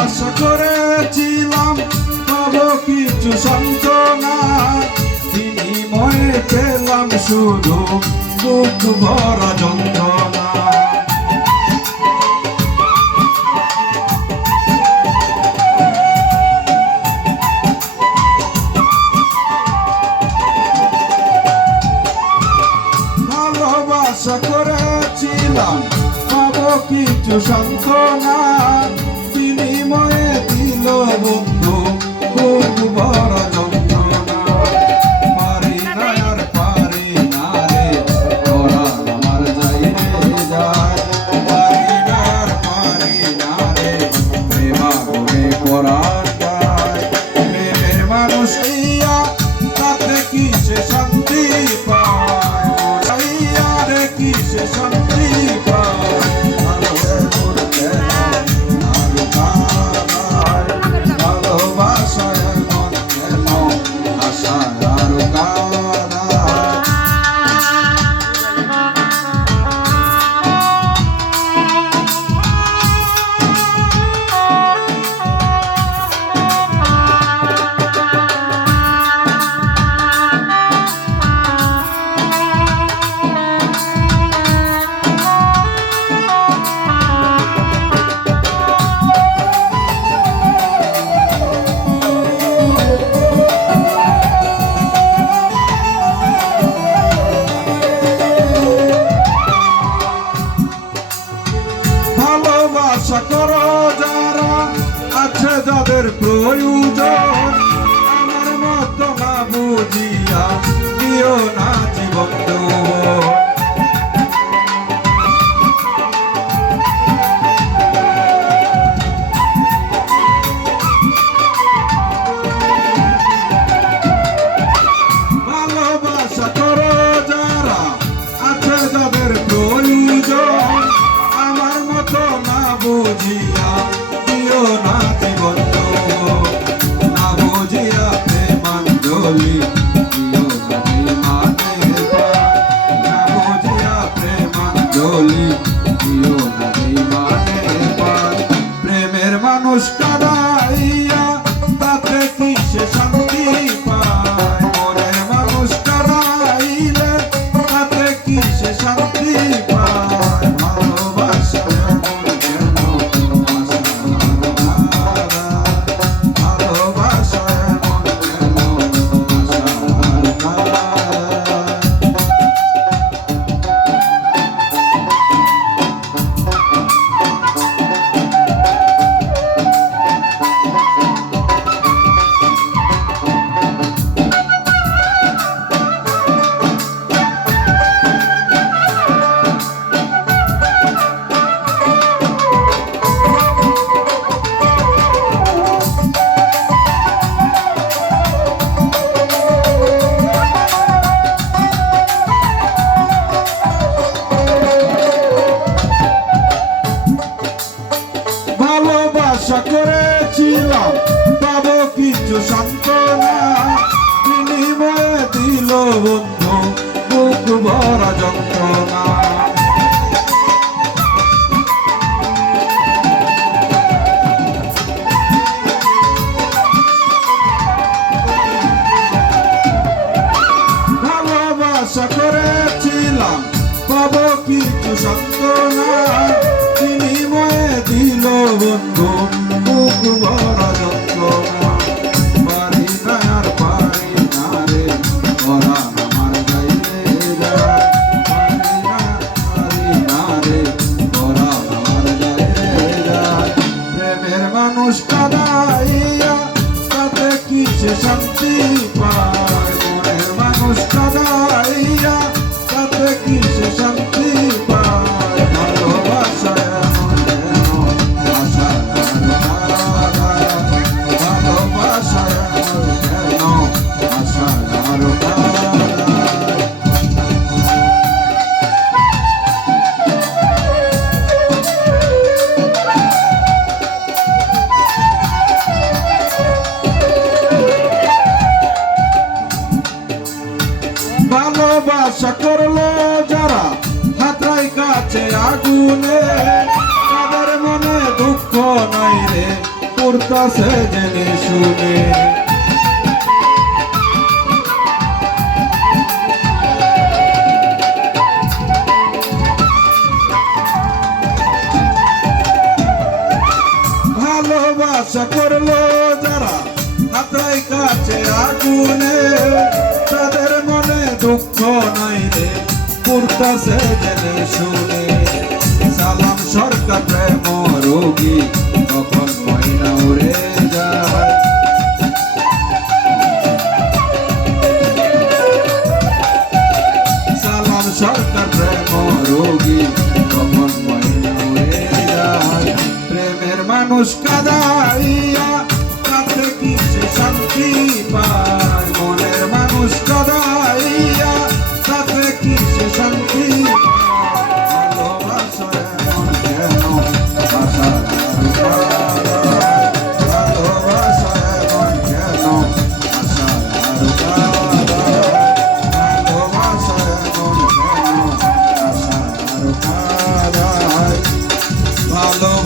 আশা করেছিলাম পাবো কিছু সান্ত্বনা, বিনিময়ে পেলাম শুধু বুক ভরা যন্ত্রণা। ভালোবাসা করেছিলাম পাবো কিছু সান্ত্বনা, বিনিময়ে দিল বন্ধু বুক ভরা যন্ত্রণা। পারি না আর পারি না রে পরাণ আমার যাইতে যায়, পারি না আর পারি না রে প্রেমাগুনে পরাণ যায়। প্রেমের মানুষ ইয়া তাতে কি সে শান্তি পায়, ইয়া রে কি সে শান্তি পায়। আশা করো যারা আছে যাদের প্রয়োজন, আমার মতো না বুঝিয়া দিও না জীবন যৌবন। ভালোবাসা করো যারা আছে যাদের প্রয়োজন, আমার মতো না বুঝিয়া দিও না জীবন যৌবন। না বুঝিয়া প্রেমাঞ্জলি দিও না বিমানের পায়, না বুঝিয়া প্রেমাঞ্জলি দিও না বিমানের পায়। প্রেমের মানুষ কাঁদাইয়া তাতে কি সে শান্তি পায়, মনের মানুষ কাঁদাইলে তাতে কি সে শান্তি পায়। আশা করেছিলাম পাবো কিছু সান্ত্বনা, বিনিময়ে দিল বন্ধু বুক ভরা যন্ত্রণা। ভালোবাসা করেছিলাম পাবো কিছু সান্ত্বনা, বিনিময়ে দিল বন্ধু বুক ভরা যন্ত্রণা। পারি না আর পারি না রে পরাণ আমার যাইতে যায়, পারি না ভালোবাসা করলো যারা হাতরাই কাছে আগুনে তাদের মনে দুঃখ নাই রে পুরতাছে জেনে শুনে ভালোবাসা করলো যারা হাতরাই কাছে আগুনে তাদের মনে দুঃখ নাই রে পুরতাছে জেনে শুনে সালাম সরকার প্রেম রোগী তখন ময়না উড়ে যায় সালাম সরকার প্রেম রোগী তখন ময়না উড়ে যায় প্রেমের মানুষ কাদাইয়া তাতে কি সে শান্তি পায় মনের মানুষ কাদাইয়া তাতে কি সে শান্তি ভালোবাসা এমন কেন আশা ভালোবাসা এমন কেন আশা ভালোবাসা এমন কেন আশা ভালো